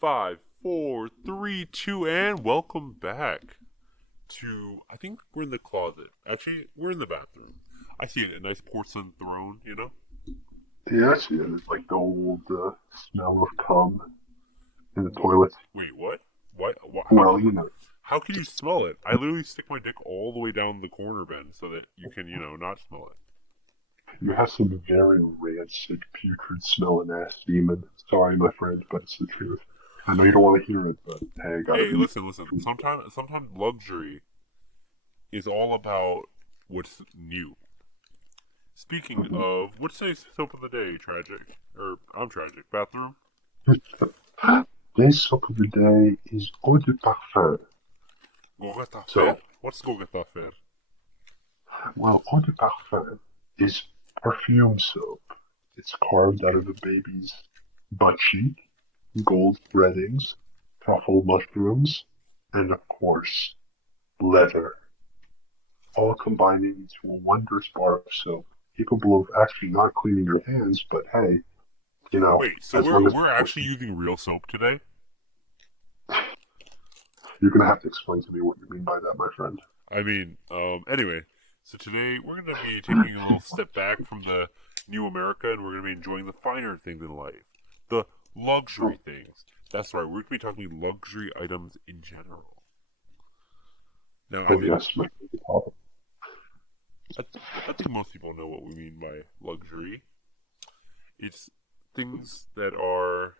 Five, four, three, two, and welcome back to. I think we're in the closet. Actually, we're in the bathroom. I see a nice porcelain throne. Yeah, actually, it's like the old smell of cum in the toilet. Wait, what? What? How? Well, you know, How can you smell it? I literally stick my dick all the way down the corner bin so that you can, not smell it. you have some very rancid, putrid smelling ass demon. Sorry, my friend, but it's the truth. I know you don't want to hear it, but hey, I gotta Hey, be. listen. Sometimes luxury is all about what's new. Speaking of, what's today's soap of the day? Tragic, or I'm tragic. Bathroom. Today's soap of the day is eau de parfum. Gourmet faire? So, What's gourmet faire? well, eau de parfum is perfume soap. It's carved out of a baby's butt cheek, gold threadings, truffle mushrooms, and of course, leather, all combining into a wondrous bar of soap, capable of actually not cleaning your hands, but hey, Wait, so as we're long as we're it's actually clean. using real soap today? You're gonna have to explain to me what you mean by that, my friend. I mean, anyway, so today we're gonna be taking a little step back from the new America, and we're gonna be enjoying the finer things in life, the luxury Oh, things. That's right. We're gonna be talking luxury items in general. Now, I oh think yes, my favorite topic. I, I think most people know what we mean by luxury. It's things that are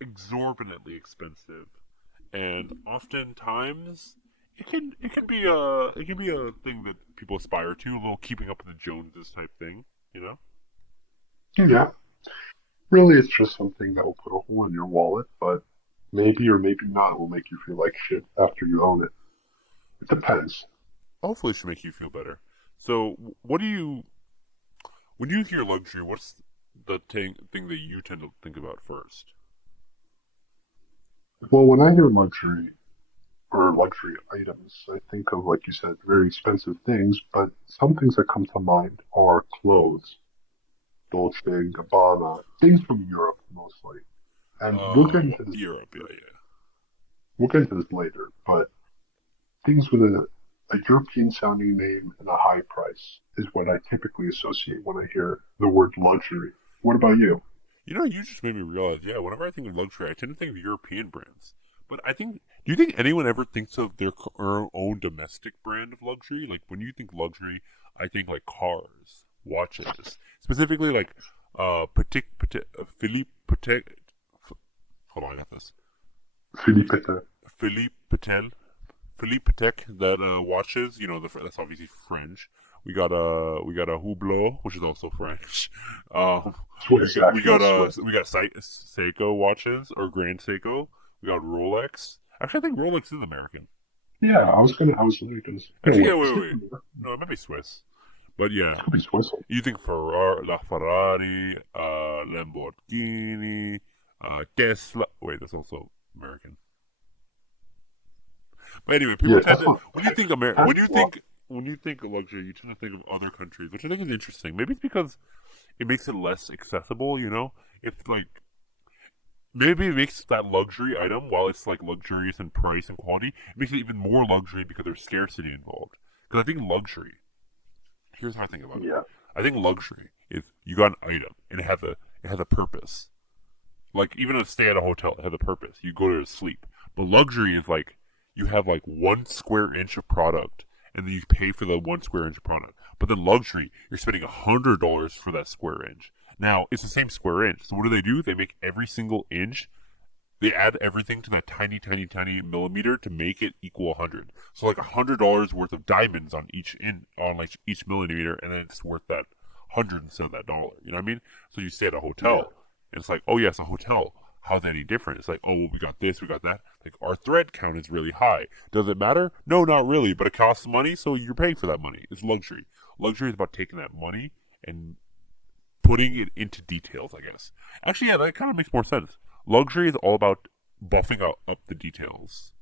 exorbitantly expensive, and oftentimes it can be a thing that people aspire to, a little keeping up with the Joneses type thing, you know. Yeah, really, it's just something that will put a hole in your wallet, but maybe or maybe not will make you feel like shit after you own it. It depends. Hopefully, it should make you feel better. So, what do you when you hear luxury? What's the thing that you tend to think about first? Well, when I hear luxury or luxury items, I think of, like you said, very expensive things, but some things that come to mind are clothes, Dolce& and Gabbana, things from Europe mostly. And Europe, yeah, yeah. we'll get into this later, but things with a European sounding name and a high price is what I typically associate when I hear the word luxury. What about you? You just made me realize. Yeah, whenever I think of luxury, I tend to think of European brands. But I think, do you think anyone ever thinks of their own domestic brand of luxury? Like when you think luxury, I think like cars, watches, specifically like Philippe Patek. Hold on, I got this. Philippe Petain. Philippe Patel, Philippe Patek that watches. That's obviously French. We got a Hublot, which is also French. Um, we Swiss, got we actually, got Swiss. Seiko watches or Grand Seiko. We got Rolex. Actually, I think Rolex is American. Yeah, I was literally gonna say, no, Actually, wait, yeah, wait, is wait, it wait. American? No, it might be Swiss. But yeah, It could be Swiss. you think Ferrari, Lamborghini, Tesla. Wait, that's also American. But anyway, people Yeah, tend to Tesla. when you think Amer Tesla. when you think of luxury, you tend to think of other countries, which I think is interesting. Maybe it's because it makes it less accessible. It's like maybe it makes that luxury item, while it's like luxurious in price and quality, it makes it even more luxury because there's scarcity involved. Because I think luxury. Here's how I think about it. Yeah, I think luxury is you got an item and it has a purpose. Like even a stay at a hotel, it has a purpose. You go there to sleep. But luxury is like you have like 1 square inch of product, and then you pay for the 1 square inch of product. But then luxury, you're spending $100 for that square inch. Now it's the same square inch. So what do? They make every single inch. They add everything to that tiny, tiny, tiny millimeter to make it equal 100. So like $100 worth of diamonds on like each millimeter, and then it's worth that 100 instead of that dollar. You know what I mean? So you stay at a yeah, hotel, and it's like, oh yeah, it's a hotel. How's that any different? It's like, oh well, we got this, we got that. Like our thread count is really high. Does it matter? No, not really. But it costs money, so you're paying for that money. It's luxury. Luxury is about taking that money and putting it into details, I guess. Actually, yeah, that kind of makes more sense. Luxury is all about buffing up the details.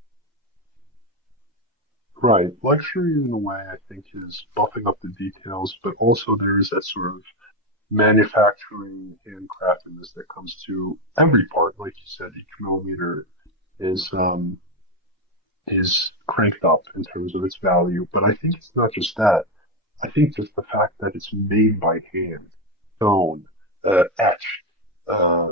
right. Luxury, in a way, I think, is buffing up the details, but also there is that sort of manufacturing handcraftedness that comes to every part. Like you said, each millimeter is um, is cranked up in terms of its value. But I think it's not just that. I think just the fact that it's made by hand, sewn, etched, uh,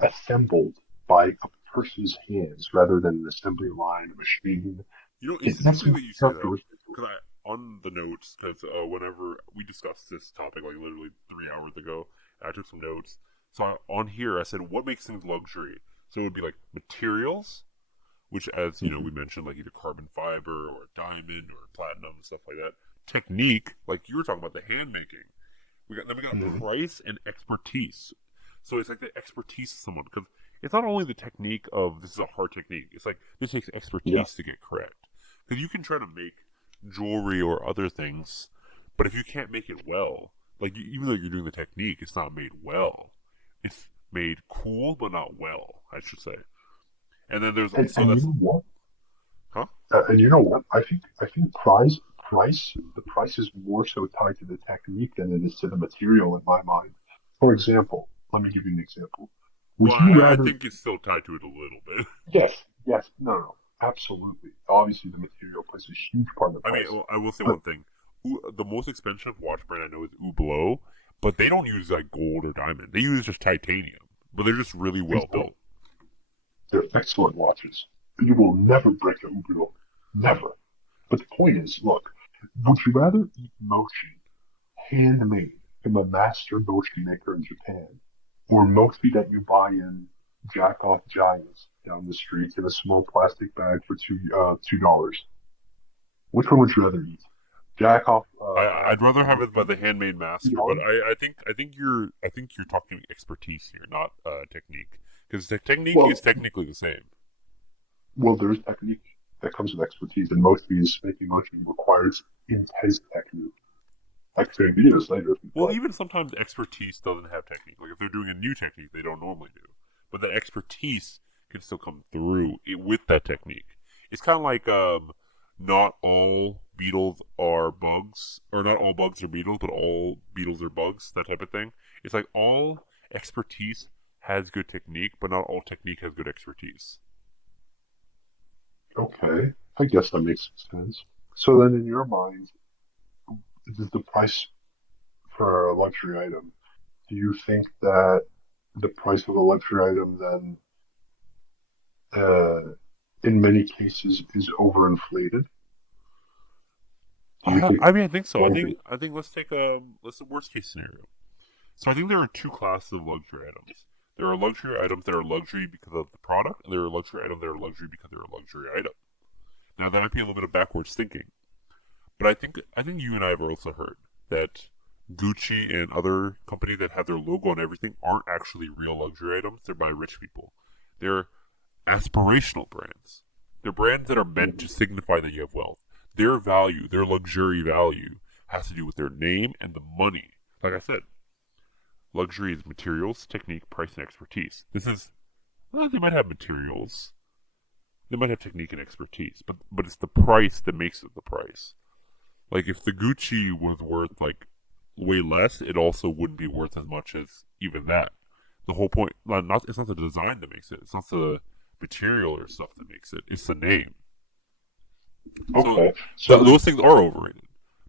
assembled by a person's hands rather than an assembly line, a machine. You know, it's That's interesting so that you say that characteristic. because I on the notes because whenever we discussed this topic like literally 3 hours ago, I took some notes. So on here I said what makes things luxury. So it would be like materials, which as you know we mentioned like either carbon fiber or diamond or platinum and stuff like that. Technique, like you were talking about the hand making. We got Mm-hmm. price and expertise. So it's like the expertise of someone because it's not only the technique of this is a hard technique. It's like this takes Yeah. expertise to get correct. Because you can try to make jewelry or other things, but if you can't make it well, like even though you're doing the technique, it's not made well. It's made cool, but not well, I should say. And then there's And so and you that's know what? huh? And you know what? I think the price is more so tied to the technique than it is to the material in my mind. For example, let me give you an example. Well, Would you I rather? think it's still tied to it a little bit. Yes, yes, no, absolutely. Obviously, the material plays a huge part in the I mean, price. well, I will say But one thing: the most expensive watch brand I know is Hublot, but they don't use like gold or diamond. They use just titanium, but they're just really these well are built. they're excellent watches. You will never break a Hublot, never. But the point is, look, would you rather eat mochi handmade from a master mochi maker in Japan, or mochi that you buy in Jack Off Giants down the street in a small plastic bag for $2? Which one would you rather eat? Jack Off I'd rather have it by mochi the handmade two master, but dollars? I think you're talking expertise here, not technique, because the technique is Well, technically the same. well, there's technique that comes with expertise, and mochi is making mochi requires intense technique. I can say this later if you'd Well, like. even sometimes expertise doesn't have technique. Like if they're doing a new technique, they don't normally do, but the expertise can still come through with that technique. It's kind of like not all beetles are bugs, or not all bugs are beetles, but all beetles are bugs. That type of thing. It's like all expertise has good technique, but not all technique has good expertise. Okay, I guess that makes sense. So then, in your mind, is the price for a luxury item? Do you think that the price of a luxury item then, uh, in many cases, is overinflated? Do you think? I mean, I think so. I Well, think I think let's the worst case scenario. So I think there are two classes of luxury items. There are luxury items that are luxury because of the product, and there are luxury items that are luxury because they're a luxury item. Now that might be a little bit of backwards thinking, but I think you and I have also heard that Gucci and other companies that have their logo on everything aren't actually real luxury items. They're by rich people. They're aspirational brands. They're brands that are meant to signify that you have wealth. Their value, their luxury value, has to do with their name and the money. Like I said, luxury is materials, technique, price, and expertise. Well, they might have materials, they might have technique and expertise, but it's the price that makes it the price. Like if the Gucci was worth like way less, it also wouldn't be worth as much as even that. The whole point, not it's not the design that makes it. It's not the material or stuff that makes it. It's the name. So okay. So then, those things are overrated.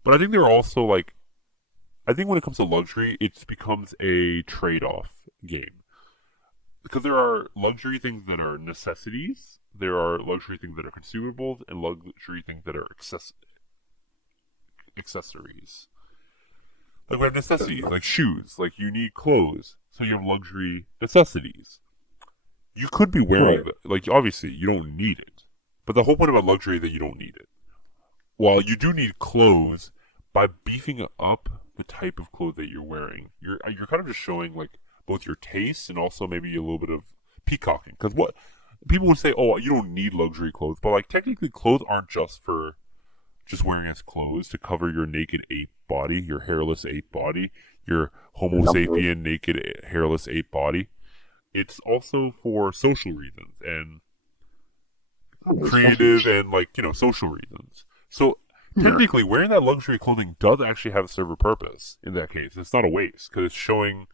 But I think they're also like I think when it comes to luxury, it becomes a trade-off game because there are luxury things that are necessities. There are luxury things that are consumables, and luxury things that are accessories. Like we have necessities, like shoes. Like you need clothes, so you have luxury necessities. You could be right. wearing like obviously you don't need it, but the whole point about luxury is that you don't need it. While you do need clothes, by beefing up the type of clothes that you're wearing, you're kind of just showing like both your taste and also maybe a little bit of peacocking. Because what people would say, oh, you don't need luxury clothes, but like technically, clothes aren't just for just wearing as clothes to cover your naked ape body, your hairless ape body, your Homo Number. sapien naked hairless ape body. It's also for social reasons and That makes complete creative sense. and like social reasons. So Yeah. technically wearing that luxury clothing does actually have a serve a purpose in that case. It's not a waste because it's showing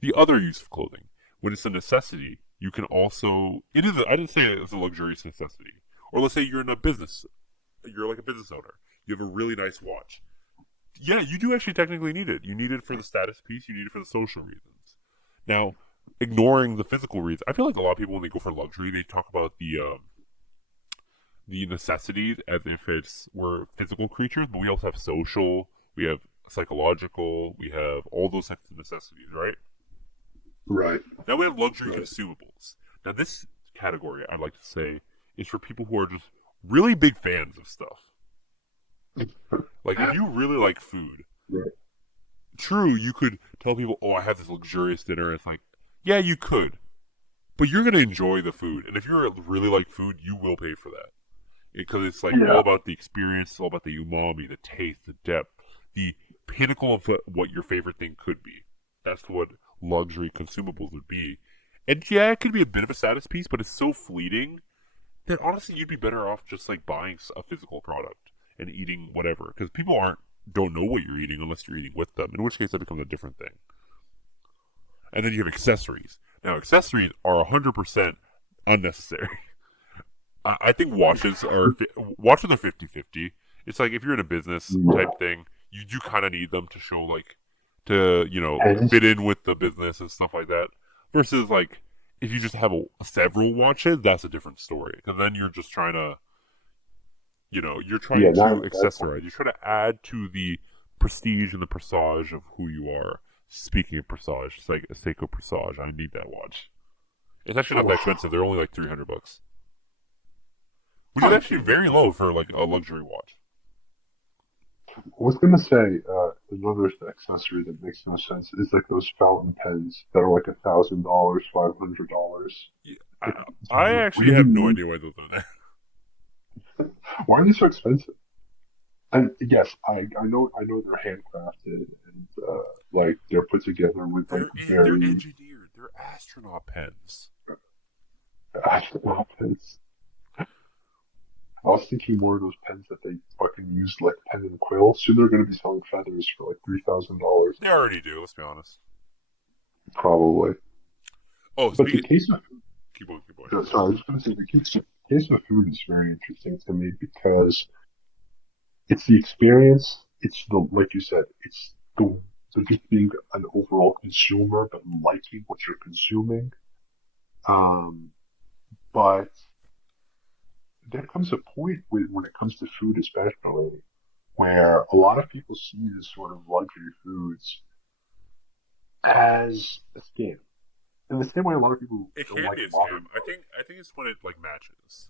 the other use of clothing. When it's a necessity, you can also it is. I didn't say it's a luxurious necessity. Or let's say you're in a business, you're like a business owner. You have a really nice watch. Yeah, you do actually technically need it. You need it for the status piece. You need it for the social reasons. Now, ignoring the physical reasons, I feel like a lot of people when they go for luxury, they talk about the necessities as if it's we're physical creatures, but we also have social, we have psychological, we have all those types of necessities, right? Right. Now we have luxury Right. consumables. Now this category, I'd like to say, is for people who are just really big fans of stuff. Like if you really like food, Right. true, you could tell people, "Oh, I had this luxurious dinner." It's like, yeah, you could, but you're gonna enjoy the food, and if you really like food, you will pay for that because it's like all Yeah. about the experience, all about the umami, the taste, the depth, the pinnacle of what your favorite thing could be. That's what luxury consumables would be. And yeah, it could be a bit of a status piece, but it's so fleeting that honestly, you'd be better off just like buying a physical product and eating whatever, because people aren't don't know what you're eating unless you're eating with them. In which case, that becomes a different thing. And then you have accessories. Now, accessories are 100% unnecessary. I think watches are 50-50. It's like if you're in a business Yeah. type thing, you do kind of need them to show like to And fit in with the business and stuff like that. Versus like if you just have several watches, that's a different story. Because then you're just trying to you're yeah, trying to now that's one. accessorize. You're trying to add to the prestige and the presage of who you are. Speaking of presage, it's like a Seiko Presage. I need that watch. It's actually not that expensive. They're only like $300, which is Huh. actually very low for like a luxury watch. I was gonna say another accessory that makes no sense is like those fountain pens that are like $1,000, $500. Yeah, Like, I actually really, have no really, idea why those are there. why are they so expensive? And yes, I know they're handcrafted and like they're put together with like They're very engineered. They're astronaut pens. astronaut pens. I was thinking more of those pens that they fucking use like pen and quill. Soon they're gonna be selling feathers for like $3,000 They already do. Let's be honest. probably. Oh, But the speaking. case of Keep going. Keep going. sorry, I was just gonna say the case of food is very interesting to me because it's the experience. It's the like you said. It's the just being an overall consumer, but liking what you're consuming. Um, but there comes a point when it comes to food, especially, where a lot of people see this sort of luxury foods as a scam. In the same way, a lot of people It don't can like be a scam. modern I clothes. think. I think it's when it like matches.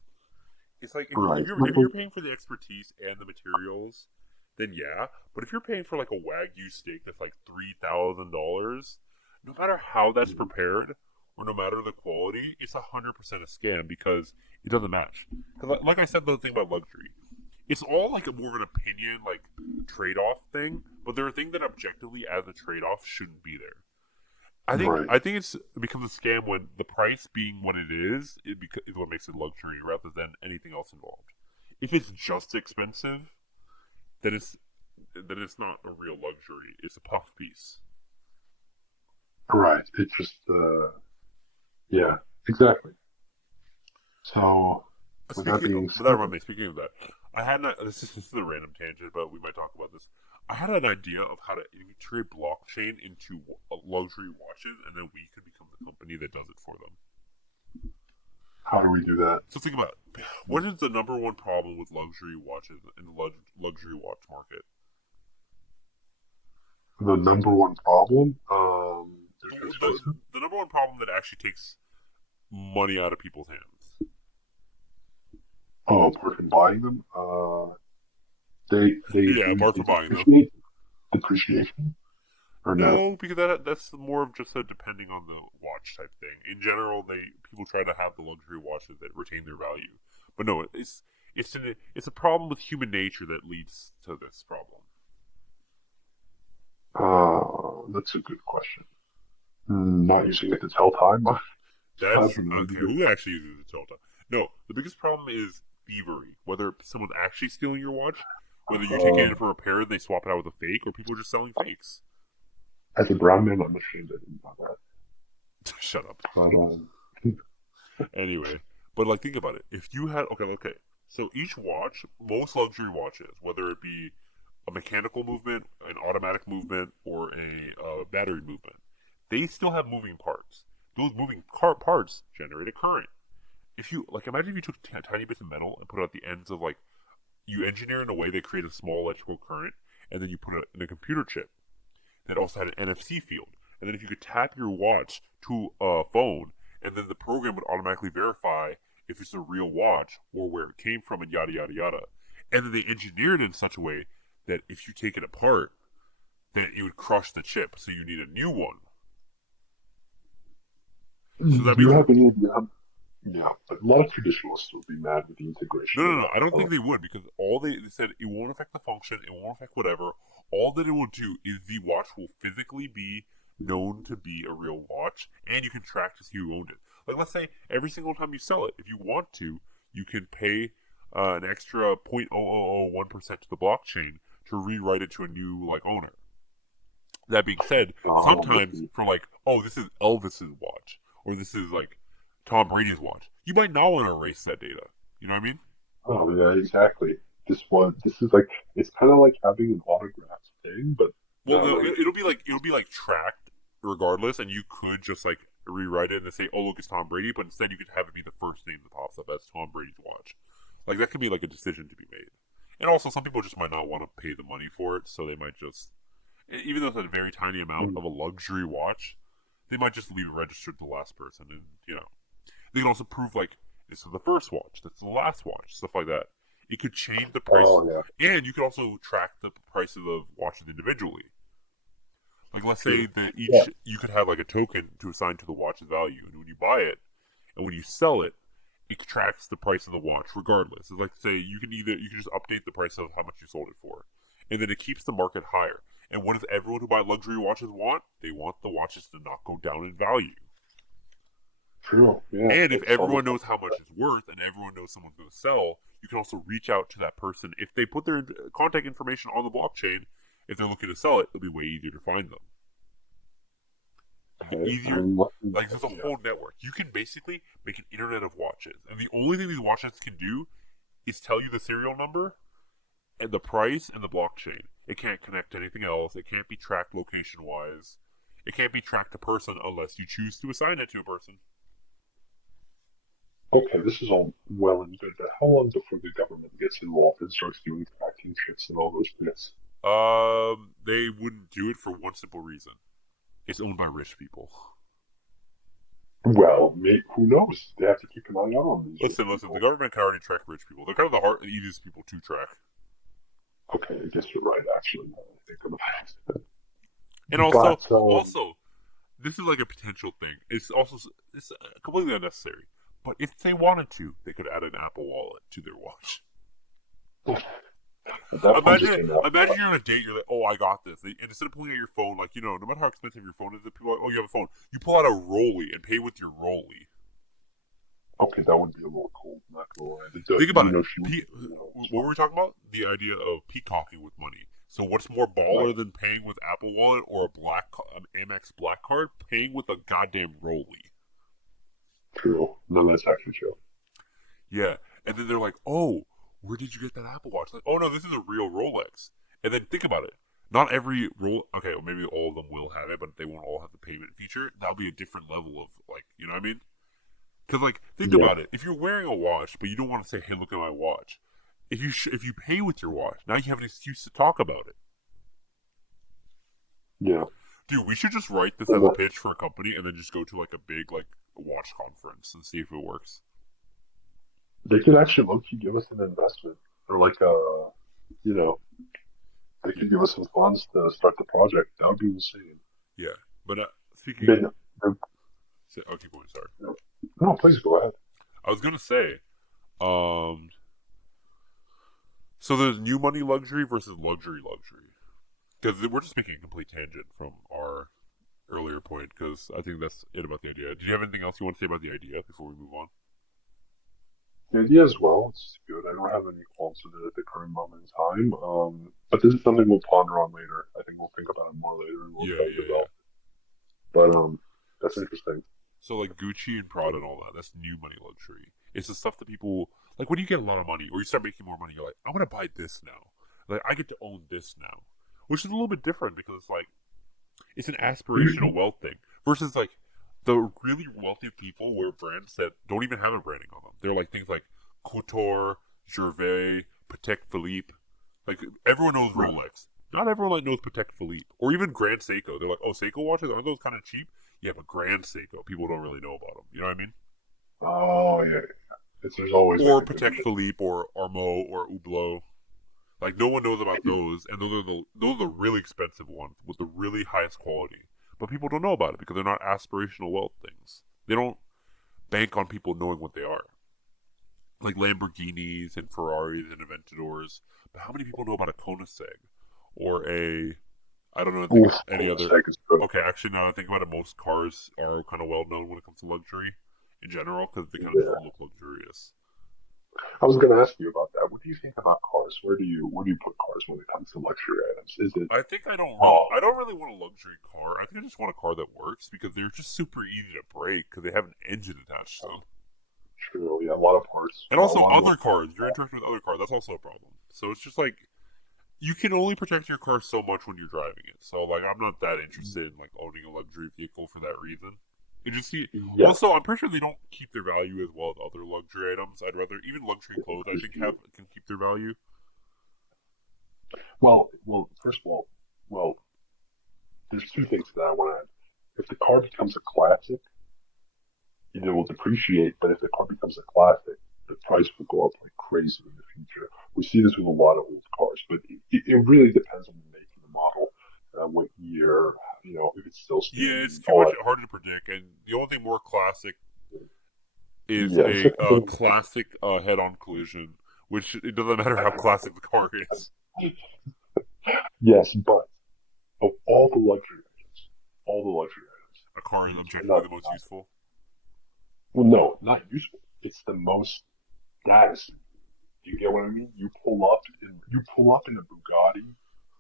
It's like Right. if you're paying for the expertise and the materials, then yeah. But if you're paying for like a wagyu steak that's like $3,000, no matter how that's prepared or no matter the quality, it's 100% a scam because it doesn't match. Because like I said, the thing about luxury, it's all like a more of an opinion, like trade off thing. But there are things that objectively, as a trade off, shouldn't be there. Right. I think it becomes a scam when the price being what it is, is what makes it luxury rather than anything else involved. If it's just expensive, then it's not a real luxury. It's a puff piece. Right. It just yeah, exactly. So with that being But that said, reminds me. Speaking of that, I had this is a random tangent, but we might talk about this. I had an idea of how to integrate blockchain into luxury watches, and then we could become the company that does it for them. how do we do that? So think about it. What is the number one problem with luxury watches in the luxury watch market? The number one problem, they're The, too the, expensive. the number one problem that actually takes money out of people's hands. Oh, apart from buying them, Yeah, apart they from buying them. depreciation or no? No, because that's more of just a depending on the watch type thing. In general, people try to have the luxury watches that retain their value, but no, it's a problem with human nature that leads to this problem. That's a good question. Not using it to tell time. That's That's another okay. good Who question. actually uses it all the time? No, the biggest problem is thievery. Whether someone's actually stealing your watch Whether you take it in Um, for repair and they swap it out with a fake, or people are just selling fakes. as a brown man, I'm ashamed I didn't know that. Shut up. But Anyway, but like think about it. If you had okay, so each watch, most luxury watches, whether it be a mechanical movement, an automatic movement, or a battery movement, they still have moving parts. Those moving parts generate a current. If you like, imagine if you took tiny bits of metal and put it at the ends of like you engineer in a way that create a small electrical current, and then you put it in a computer chip that also had an NFC field. And then if you could tap your watch to a phone, and then the program would automatically verify if it's a real watch or where it came from, and yada yada yada. And then they engineered it in such a way that if you take it apart, then it would crush the chip, so you need a new one. So do that you means have any idea? Yeah, but a lot of traditionalists will be mad with the integration of no. that. I don't think they would because all they said it won't affect the function, it won't affect whatever. All that it will do is the watch will physically be known to be a real watch, and you can track to see who owned it. Like let's say every single time you sell it, if you want to, you can pay an extra 0.0001% to the blockchain to rewrite it to a new like owner. That being said, Let's sometimes see. for like, oh, this is Elvis's watch, or this is like Tom Brady's watch, you might not want to erase that data. You know what I mean? Oh yeah, exactly. This is like it's kind of like having an autograph thing, but Well, not no, like it'll be like tracked regardless, and you could just like rewrite it and say, "Oh, look, it's Tom Brady," but instead you could have it be the first name that pops up as Tom Brady's watch. Like that could be like a decision to be made. And also, some people just might not want to pay the money for it, so they might just, even though it's a very tiny amount of a luxury watch, they might just leave it registered to the last person, and they can also prove like this is the first watch, that's the last watch, stuff like that. It could change the price, oh yeah, and you could also track the prices of watches individually. Like let's say true. that Yeah, each you could have like a token to assign to the watch's value, and when you buy it and when you sell it, it tracks the price of the watch regardless. It's like say you can just update the price of how much you sold it for, and then it keeps the market higher. And what does everyone who buy luxury watches want? They want the watches to not go down in value. true. Yeah, And if it's everyone almost knows how much it's worth and everyone knows someone's going to sell, you can also reach out to that person. If they put their contact information on the blockchain, if they're looking to sell it, it'll be way easier to find them. It'll be okay. easier. Like there's a Yeah, whole network. You can basically make an internet of watches, and the only thing these watches can do is tell you the serial number and the price and the blockchain. It can't connect to anything else. It can't be tracked location wise. It can't be tracked to person unless you choose to assign it to a person. okay. This is all well and good, but how long before the government gets involved and starts doing tracking checks and all those bits? They wouldn't do it for one simple reason. It's owned by rich people. Well, who knows? They have to keep an eye out on these rich Listen. The people. government can already track rich people. They're kind of the easiest people to track. Okay, I guess you're right. Actually, now that I think about it. And also, But also, this is like a potential thing. It's completely unnecessary. But if they wanted to, they could add an Apple Wallet to their watch. at that point, just an Imagine Apple. you're on a date. You're like, "Oh, I got this." And instead of pulling out your phone, like no matter how expensive your phone is, people are like, "Oh, you have a phone." You pull out a Rolly and pay with your Rolly. Okay, that would be a little cool. Not gonna lie. Think about it. She would. What were we talking about? The idea of peacocking with money. So what's more Right. baller than paying with Apple Wallet or an Amex Black Card? Paying with a goddamn Rolly. True. No, that's actually true. Yeah. And then they're like, "Oh, where did you get that Apple Watch?" Like, "Oh no, this is a real Rolex." And then think about it. Not every okay, well, maybe all of them will have it, but they won't all have the payment feature. That'll be a different level of like, you know what I mean? Because like, think Yeah. about it. If you're wearing a watch, but you don't want to say, "Hey, look at my watch," if you pay with your watch, now you have an excuse to talk about it. Yeah. Dude, we should just write this as And a pitch for a company and then just go to like a big like watch conference and see if it works. they could actually low key give us an investment or like you know, they Yeah, could give us some funds to start the project. That would be insane. yeah. But speaking, Then, I'll keep going. Sorry, no, please go ahead. I was gonna say, um, so there's new money luxury versus luxury, because we're just making a complete tangent from our earlier point. Because I think that's it about the idea. Did you have anything else you want to say about the idea before we move on? the idea as well. It's good. I don't have any qualms with it at the current moment in time. But this is something we'll ponder on later. I think we'll think about it more later and we'll Yeah, try to yeah, yeah. develop. But that's interesting. So like Gucci and Prada and all that, that's new money luxury. It's the stuff that people like when you get a lot of money or you start making more money, you're like, I want to buy this now. Like I get to own this now, which is a little bit different because it's like it's an aspirational wealth thing versus like the really wealthy people wear brands that don't even have a branding on them. They're like things like Couture, Gervais, Patek Philippe. Like everyone knows Right. Rolex. Not everyone like knows Patek Philippe or even Grand Seiko. They're like, oh, Seiko watches aren't those kind of cheap? Yeah, but Grand Seiko, people don't really know about them. You know what I mean? Oh yeah. There's always like Or a Patek debate. Philippe or Armand or Hublot. Like no one knows about those, and those are the really expensive ones with the really highest quality. But people don't know about it because they're not aspirational wealth things. They don't bank on people knowing what they are, like Lamborghinis and Ferraris and Aventadors. But how many people know about a Koenigsegg or a I don't know anything Oof, any other. Koenigsegg is good. Okay, actually, now that I think about it, most cars are kind of well known when it comes to luxury in general because they kind of just Yeah. look luxurious. I was going to ask you about that. What do you think about cars? Where do you put cars when it comes to luxury items? Is it I think raw? I don't really want a luxury car. I think I just want a car that works because they're just super easy to break because they have an engine attached to them. True. Yeah, a lot of parts. And A also lot of other luxury. cars, you're interacting with other cars. That's also a problem. So it's just like you can only protect your car so much when you're driving it. So like I'm not that interested in like owning a luxury vehicle for that reason. You just see. Yes. Also, I'm pretty sure they don't keep their value as well as other luxury items. I'd rather even luxury clothes. I think have can keep their value. First of all, well, there's two things that I want to add. If the car becomes a classic, it will depreciate, but if the car becomes a classic, the price will go up like crazy in the future. We see this with a lot of old cars, but it really depends on the make and the model, what year, if it's still Yeah, it's standing, too all much that. harder to predict. And the only thing more classic is Yeah, it's a like something classic head-on collision, which it doesn't matter how classic the car is. yes, but of all the luxury A car is items, you objectively cannot. the most useful. Well, no, not useful. It's the most status. Do you get what I mean? You pull up in a Bugatti,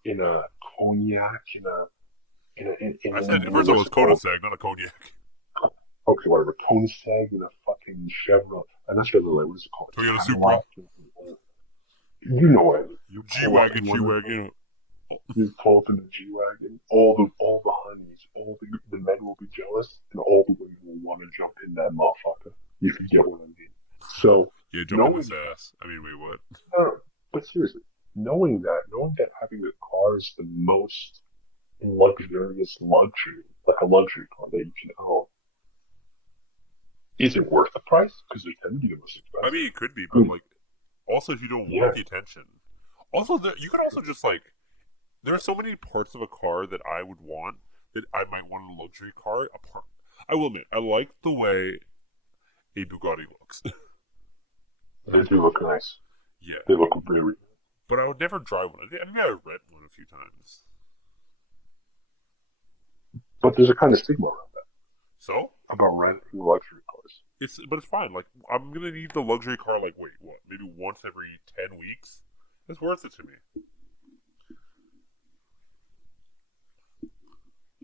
in a Cognac, I said in first of all, what's it's it called? Koenigsegg, not a cognac. Okay, whatever. Koenigsegg, in a fucking Chevrolet. Not Chevrolet. What is it called? Toyota Supra, Cadillac. You know what I mean. You G pull up wagon, in G one of wagon. those. You pull up in the G wagon. All the honeys, all the men will be jealous, and all the women will want to jump in that motherfucker. If you get what I mean. So Yeah, jump in this knowing ass. I mean, wait, what? no, but seriously, knowing that having a car is the most luxurious luxury, like a luxury car that you can own, is it worth the price? Because they tend to be the most I expensive. mean, it could be, but Good. like, also if you don't want Yeah. the attention, also you could also just like, there are so many parts of a car that I would want that I might want in a luxury car. Apart, I will admit, I like the way a Bugatti looks. They do look nice. Yeah, They look very. but I would never drive one. I think I rent one a few times. But there's a kind of stigma around that So about renting luxury cars. it's fine. Like I'm gonna need the luxury car. Like wait, what? Maybe once every 10 weeks. It's worth it to me.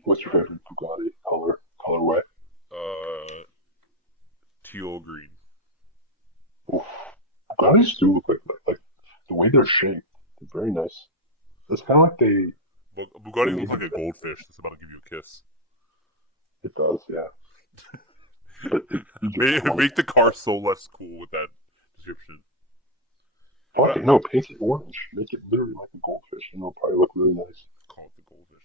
What's your favorite Bugatti colorway? Uh, teal green. Oof. Bugattis do look like the way they're shaped. They're very nice. It's kind of like they Bugatti looks need to. like a goldfish that's about to give you a kiss. It does, yeah. But you just Make, want make the car so less cool with that description. fuck But it, no, paint it orange. Make it literally like a goldfish, and it'll probably look really nice. call it the goldfish.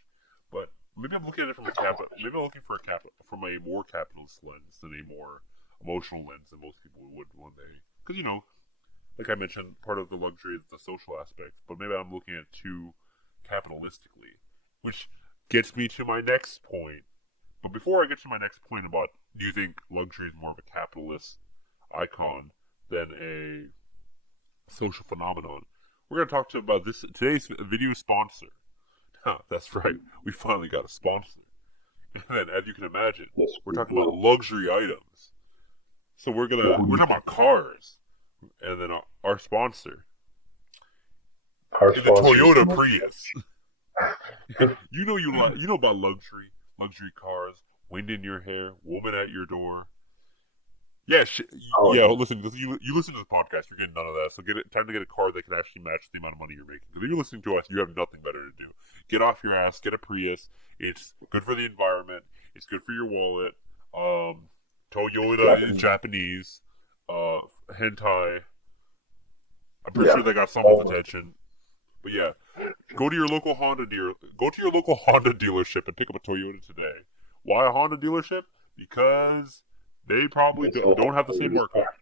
But maybe I'm looking at it from a The cap. goldfish. Maybe I'm looking for a cap from a more capitalist lens than a more emotional lens than most people would one day. Because like I mentioned, part of the luxury is the social aspect. But maybe I'm looking at it too capitalistically, which gets me to my next point. But before I get to my next point about do you think luxury is more of a capitalist icon than a social phenomenon, we're going to talk to about this today's video sponsor. That's right. We finally got a sponsor. And then, as you can imagine, Yes, we're we talking about do. luxury items. So we're Well, who do talking you think? about cars. And then our sponsor Our is the sponsors, Toyota look, Prius. You know about luxury cars, wind in your hair, woman at your door. Yeah, oh yeah. yeah, Listen, you listen to the podcast. You're getting none of that. So time to get a car that can actually match the amount of money you're making. Because if you're listening to us, you have nothing better to do. Get off your ass. Get a Prius. It's good for the environment. It's good for your wallet. Toyota is Japanese, Japanese. Hentai. I'm pretty yeah, sure they got someone's all of attention. But yeah, go to your local Go to your local Honda dealership and pick up a Toyota today. Why a Honda dealership? Because they probably them. They still don't have the have same Toyotas markup.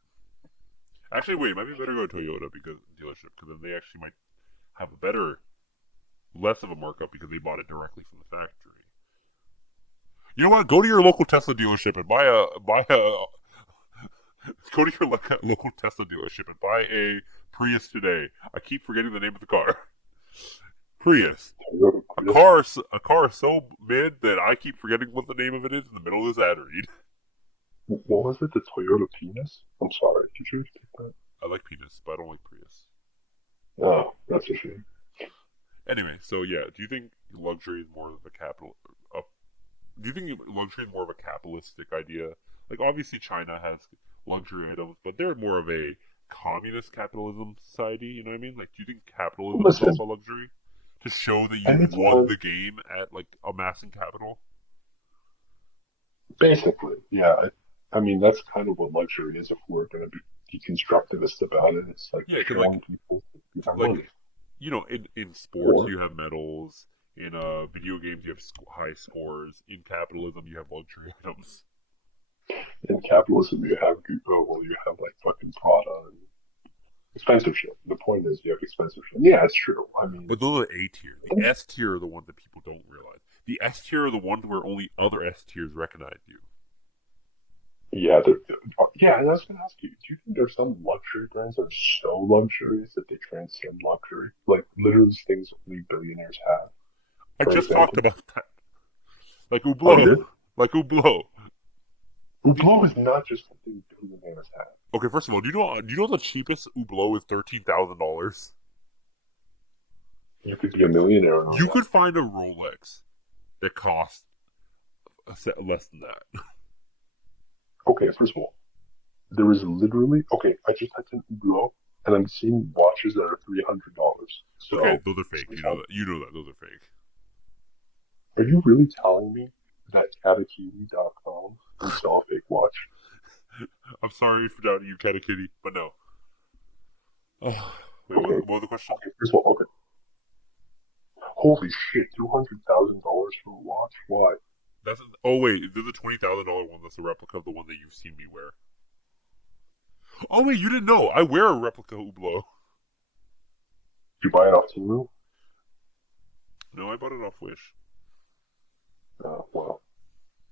Actually, wait, maybe better go to Toyota because dealership because then they actually might have a less of a markup because they bought it directly from the factory. You know what? Go to your local Tesla dealership and buy a go to your local Tesla dealership and buy a Prius today. I keep forgetting the name of the car. Prius. Toyota A Prius. car, a car so mid that I keep forgetting what the name of it is in the middle of this ad read. What was it? The Toyota Penis? I'm sorry. Did you repeat that? I like penis, but I don't like Prius. Oh, that's a shame. Anyway, so yeah, do you think luxury is more of a do you think luxury is more of a capitalistic idea? Like, obviously, China has luxury items, but they're more of a communist capitalism society. You know what I mean? Like, do you think capitalism is all Listen, about luxury to show that you've won anytime, the game at like amassing capital? basically, yeah. I mean, that's kind of what luxury is if we're going to be constructivist about it. It's like Yeah, because showing people that you have like money. in sports Or you have medals. In video games, you have high scores. In capitalism, you have luxury items. in capitalism, you have Google, well, you have like fucking Prada and expensive shit. The point is, you have expensive shit. Yeah, it's true. I mean, But those are A tier. The S tier are the ones that people don't realize. The S tier are the ones where only other S tiers recognize you. yeah, yeah. And I was going to ask you, do you think there's some luxury brands that are so luxurious that they transcend luxury? Like literally things only billionaires have, I for just talked example. about that. Like Oh, you Hublot. did? Like Hublot. Hublot is not just something billionaires have. Okay, first of all, do you know the cheapest Hublot is $13,000? You could be a millionaire on You that. could find a Rolex that costs less than that. Okay, first of all, there is literally okay. I just typed in Hublot, and I'm seeing watches that are $300. Okay, So those are fake. You know sometimes, that. You know that. Those are fake. are you really telling me that Katakiri.com can sell a fake watch? I'm sorry for doubting you, Katakitty, but no. Oh, wait, Okay, what was the question? okay. First of all, okay. Holy shit, $200,000 for a watch? Why? Oh wait, there's a $20,000 one that's a replica of the one that you've seen me wear. Oh wait, you didn't know? I wear a replica Hublot. Did you buy it off Temu? No, I bought it off Wish. Well,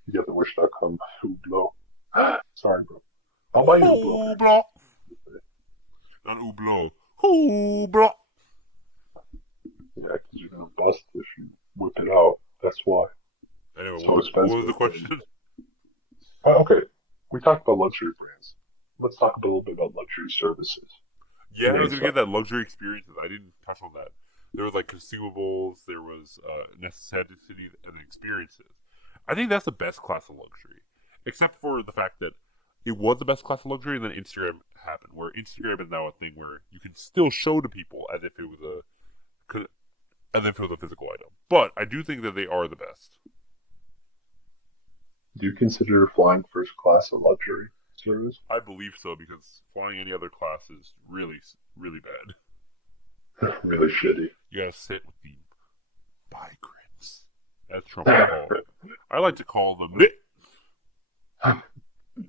you get the Wish.com Hublot. Sorry, bro. I'll buy you a Hublot. Hublot, not Hublot. Hublot. Yeah, because you're gonna bust if you whip it out. That's why. Anyway, So what was expensive. the question? Okay, we talked about luxury brands. Let's talk a little bit about luxury services. Yeah, I was Main gonna stuff. get that luxury experiences. I didn't touch on that. There was like consumables, there was necessities, and experiences. I think that's the best class of luxury, except for the fact that it was the best class of luxury, and then Instagram happened, where Instagram is now a thing where you can still show to people as if it was a physical item. But I do think that they are the best. Do you consider flying first class a luxury service? I believe so because flying any other class is really, really bad. Really shitty. You gotta sit with the migrants, as Trump would call them. I like to call them.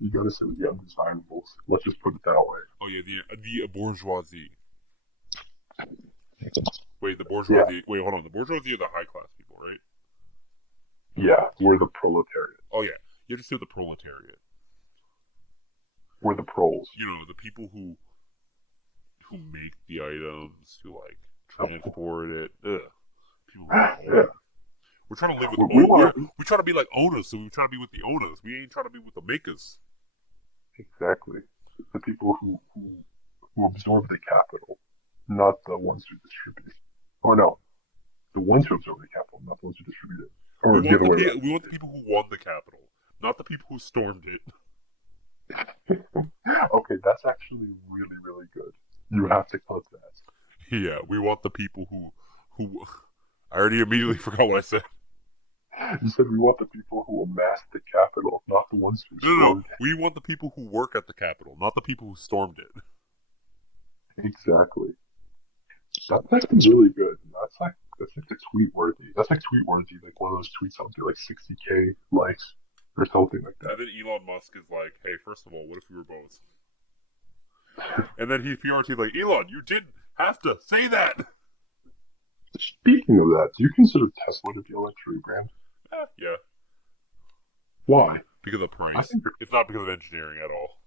You gotta say with the undesirables. Let's just put it that way. Oh yeah, the bourgeoisie. Wait, the Yeah, bourgeoisie. Wait, hold on. The bourgeoisie are the high class people, right? yeah. We're the proletariat. Oh yeah, you have to say the proletariat. We're the proles. You know, the people who make the items, who like transport it. Ugh. People like, Yeah. oh, we're trying to live with We want we try to be like owners, so we try to be with the owners. We ain't trying to be with the makers. exactly the people who who absorb the capital, not the ones who distribute. Or no, the ones who absorb the capital, not the ones who distribute it. Or the other way around. We want the people who won the Capitol, not the people who stormed it. Okay, that's actually really, really good. You have to cut that. Yeah, we want the people who. I already immediately forgot what I said. You said we want the people who amassed the capital, not the ones who No. stormed We want the people who work at the Capitol, not the people who stormed it. it. Exactly. That's actually really good. That's like the tweet worthy. That's like tweet worthy, like one of those tweets I'll do like 60K likes or something like that. And then Elon Musk is like, "Hey, first of all, what if we were both?" And then he PRT like, "Elon, you didn't have to say that." Speaking of that, do you consider Tesla to be a luxury brand? Yeah, Why? because of I price. think, It's not because of engineering at all.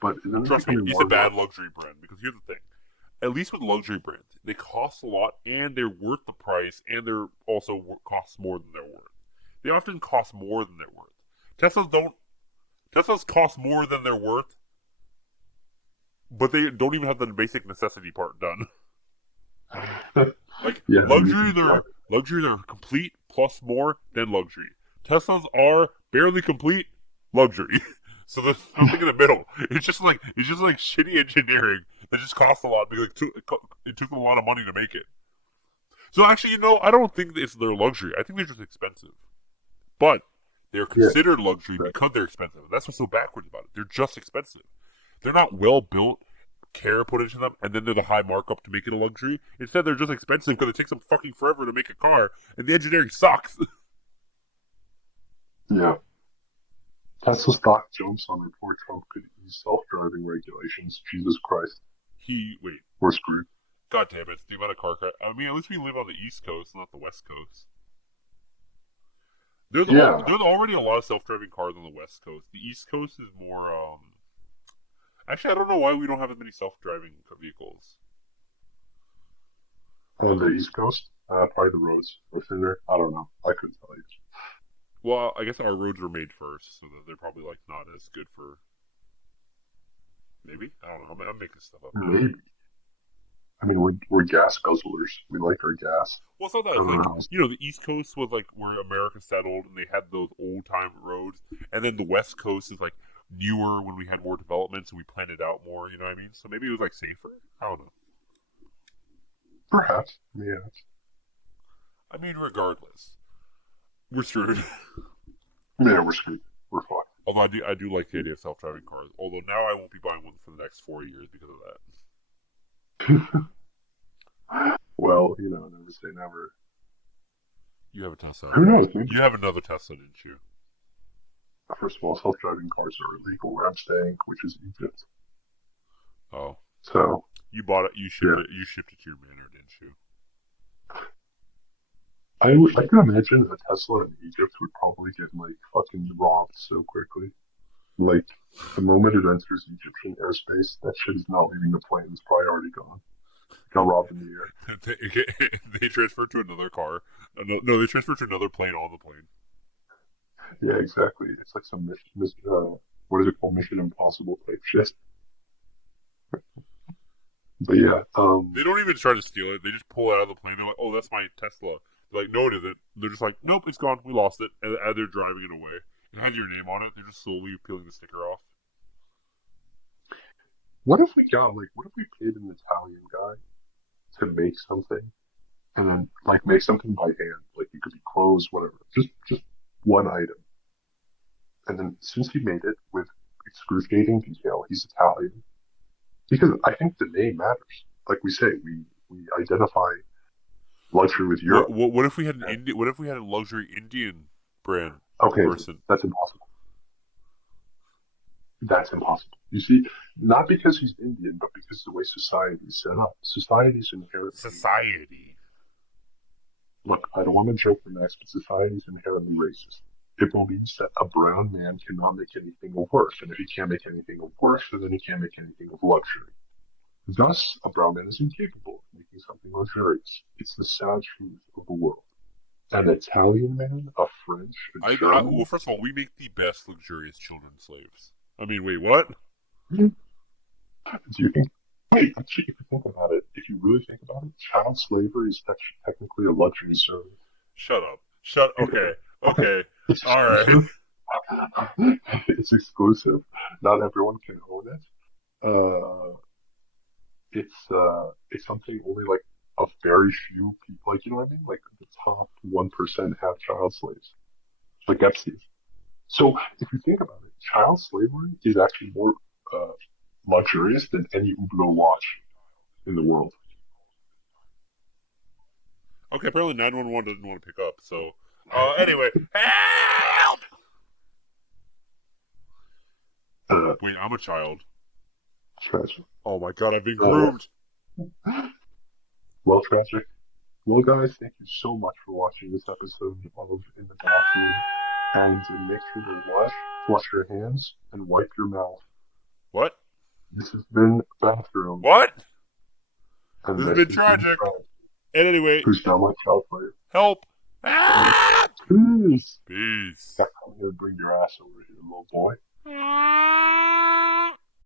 but isn't it Trust me, becoming it's more a and more? bad luxury brand. Because here's the thing: at least with luxury brands, they cost a lot and they're worth the price, and they're also cost more than they're worth. They often cost more than they're worth. Teslas don't. Teslas cost more than they're worth, but they don't even have the basic necessity part done. Like Yeah, exactly. luxuries are complete plus more than luxury. Teslas are barely complete luxury. So there's nothing in the middle. It's just like shitty engineering that just costs a lot because it took them a lot of money to make it. So actually, I don't think it's their luxury. I think they're just expensive. But they're Yeah, considered luxury right. because they're expensive. That's what's so backwards about it. They're just expensive. They're not well built, care put into them, and then they're the high markup to make it a luxury. Instead, they're just expensive because it takes them fucking forever to make a car, and the engineering sucks. Yeah. Tesla stock jumps on report Trump could ease self-driving regulations. Jesus Christ, Wait, we're screwed. god damn it, the amount of car crash. I mean, at least we live on the East Coast, not the West Coast. Yeah. There's already a lot of self-driving cars on the West Coast. The East Coast is more. Actually, I don't know why we don't have as many self-driving vehicles. On the East Coast, probably the roads are thinner. I don't know. I couldn't tell you. Well, I guess our roads were made first, so that they're probably like not as good for. Maybe I don't know. I'm making stuff up now. Maybe. I mean, we're gas guzzlers. We like our gas. Well, it's not that. I It's don't like know. the East Coast was like where America settled, and they had those old time roads, and then the West Coast is like newer when we had more development, so we planned it out more. You know what I mean? So maybe it was like safer. I don't know. Perhaps. Yeah. I mean, regardless, we're screwed. Yeah, we're screwed. We're fucked. Although I do like the idea of self driving cars. Although now I won't be buying one for the next 4 years because of that. Well, never say never. You have a Tesla. Who knows, dude? You have another Tesla, didn't you? First of all, self-driving cars are illegal where I'm staying, which is Egypt. Oh, So, you bought it. You shipped yeah. it. You shipped it to your manor, didn't you? I can imagine a Tesla in Egypt would probably get, like, fucking robbed so quickly. Like, the moment it enters Egyptian airspace, that shit is not leaving the plane. It's probably already gone. Got robbed in the air. They transferred to another car. No, they transferred to another plane on the plane. Yeah, exactly. It's like some what is it called? Mission Impossible type shit. But yeah, They don't even try to steal it. They just pull it out of the plane. They're like, "Oh, that's my Tesla." They're like, "No, it isn't." They're just like, "Nope, it's gone. We lost it." And as they're driving it away, it has your name on it. They're just slowly peeling the sticker off. what if we paid an Italian guy to make something and then like make something by hand, like it could be clothes, whatever, just one item, and then since he made it with excruciating detail, he's Italian because I think the name matters. Like we say, we identify luxury with Europe. What if we had And, What if we had a luxury Indian brand okay, person? that's impossible. That's impossible. You see, not because he's Indian, but because the way society is set up. Society is inherently, Society. look, I don't want to joke the next, but society is inherently racist. It believes that a brown man cannot make anything of worth, and if he can't make anything of worth, then he can't make anything of luxury. Thus, a brown man is incapable of making something luxurious. It's the sad truth of the world. An Italian man, a French, a Well, German, first of all, we make the best luxurious children slaves. I mean, wait, what? Do you think? Wait, actually, if you think about it, if you really think about it, child slavery is actually technically a luxury service. Shut up. Shut. Think of Okay. it. Okay, Okay. it's All right. exclusive. It's exclusive. Not everyone can own it. It's something only like a very few people, like you know what I mean? Like the top 1% have child slaves, like Epstein. So if you think about it, child slavery is actually more uh, luxurious than any Hublot watch in the world. Okay. Apparently, 911 doesn't want to pick up. So, anyway, help! Uh, Wait, I'm a child. tragic. Oh my god, I've been Uh, groomed. well, tragic. Well, guys, thank you so much for watching this episode of In the Bathroom. And make sure to wash your hands, and wipe your mouth. What? This has been Bathroom, What? and This has this been has been tragic. Fred, And anyway, who's now my child player. help! Ah! Peace. Peace. Now come here, bring your ass over here, little boy. Ah!